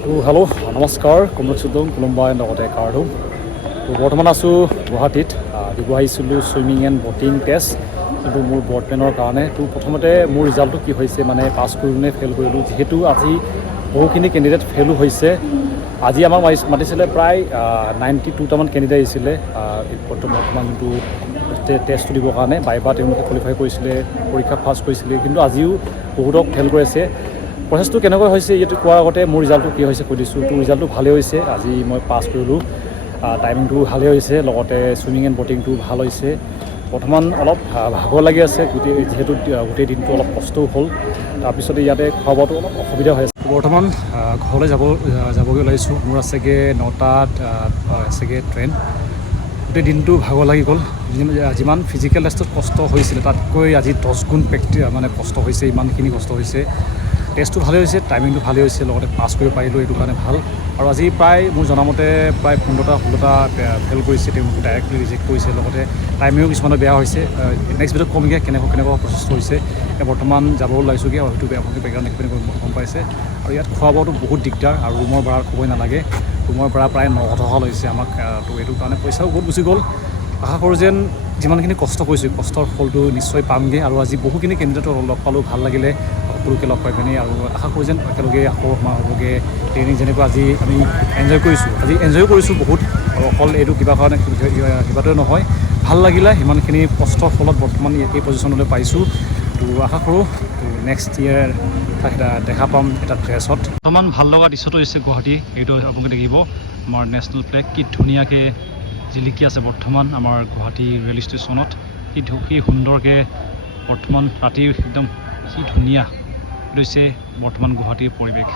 hello' নমস্কাৰ কুমুদচুদম কোলম্বাই লগতে কাৰ্ডো বৰ্তমান আছোঁ গুৱাহাটীত দিব আহিছিলোঁ ছুইমিং এণ্ড বটিং টেষ্ট কিন্তু মোৰ বৰ্ডমেনৰ কাৰণে প্ৰথমতে মোৰ ৰিজাল্টটো কি হৈছে মানে পাছ কৰিলোঁ নে ফেইল কৰিলোঁ যিহেতু আজি বহুখিনি কেণ্ডিডেট ফেইলো হৈছে আজি আমাক মাতিছিলে প্ৰায় 92টামান কেণ্ডিডেট আহিছিলে বৰ্তমান যোনটো টেষ্টটো দিবৰ কাৰণে বাইবা তেওঁলোকে কোৱালিফাই কৰিছিলে পৰীক্ষা পাছ কৰিছিলে কিন্তু আজিও বহুতক ফেইল কৰিছে প্ৰচেছটো কেনেকৈ হৈছে এইটো কোৱাৰ আগতে মোৰ ৰিজাল্টটো কি হৈছে কৈ দিছোঁ ৰিজাল্টটো ভালেই হৈছে আজি মই পাছ কৰিলোঁ টাইমিংটো ভালেই হৈছে লগতে ছুইমিং এণ্ড বটিংটো ভাল হৈছে বৰ্তমান অলপ ভাগৰ লাগি আছে যিহেতু গোটেই দিনটো অলপ কষ্টও হ'ল তাৰপিছতে ইয়াতে খোৱা বোৱাটো অলপ অসুবিধা হৈ আছে বৰ্তমান ঘৰলৈ যাবগৈ ওলাইছোঁ মোৰ আছেগৈ 9টাত আছেগৈ ট্ৰেইন গোটেই দিনটো ভাগৰ লাগি গ'ল যিমান ফিজিকেল টেষ্টত কষ্ট হৈছিলে তাতকৈ আজি 10 গুণ মানে কষ্ট হৈছে ইমানখিনি কষ্ট হৈছে টেষ্টটো ভালেই হৈছে টাইমিংটো ভালেই হৈছে লগতে পাছ কৰিব পাৰিলোঁ এইটো কাৰণে ভাল আৰু আজি প্ৰায় মোৰ জনামতে প্ৰায় 15টা ফেইল কৰিছে তেওঁলোকে ডাইৰেক্টলি ৰিজেক্ট কৰিছে লগতে টাইমিঙো কিছুমানৰ বেয়া হৈছে নেক্সট ভিডিঅ'ত কমকৈ কেনেকুৱা প্ৰচেছটো হৈছে বৰ্তমান যাব ওলাইছোঁগৈ আৰু সেইটো আপোনালোকে বেকগ্ৰাউণ্ড দেখি পিনে গম পাইছে আৰু ইয়াত খোৱা বোৱাটো বহুত দিগদাৰ আৰু ৰুমৰ ভাড়া ক'বই নালাগে ৰুমৰ ভাড়া প্ৰায় 900 টকা লৈছে আমাক তো এইটো কাৰণে পইচাও বহুত গুচি গ'ল আশা কৰোঁ যেন যিমানখিনি কষ্ট কৰিছোঁ কষ্টৰ ফলটো নিশ্চয় পামগৈ আৰু আজি বহুখিনি কেণ্ডিডেটক লগ পালোঁ ভাল লাগিলে সকলোকে লগ পাই পিনি আৰু আশা কৰোঁ যেন একেলগে আকৌ হ'বগৈ ট্ৰেইনিং যেনেকুৱা আজি আমি এনজয় কৰিছোঁ বহুত আৰু অকল এইটো কিবা কাৰণে কিবাটোৱে নহয় ভাল লাগিলে সিমানখিনি কষ্টৰ ফলত বৰ্তমান এই পজিশ্যনলৈ পাইছোঁ তো আশা কৰোঁ তো নেক্সট ইয়েৰ দেখা পাম এটা ড্ৰেছত বৰ্তমান ভাল লগা দৃশ্যটো হৈছে গুৱাহাটী এইটো আপোনালোকে দেখিব আমাৰ নেশ্যনেল ফ্লেগ কি ধুনীয়াকৈ জিলিকি আছে বৰ্তমান আমাৰ গুৱাহাটী ৰেল ষ্টেচনত কি সুন্দৰকৈ বৰ্তমান ৰাতি একদম কি ধুনীয়া এইটো হৈছে বৰ্তমান গুৱাহাটীৰ পৰিৱেশ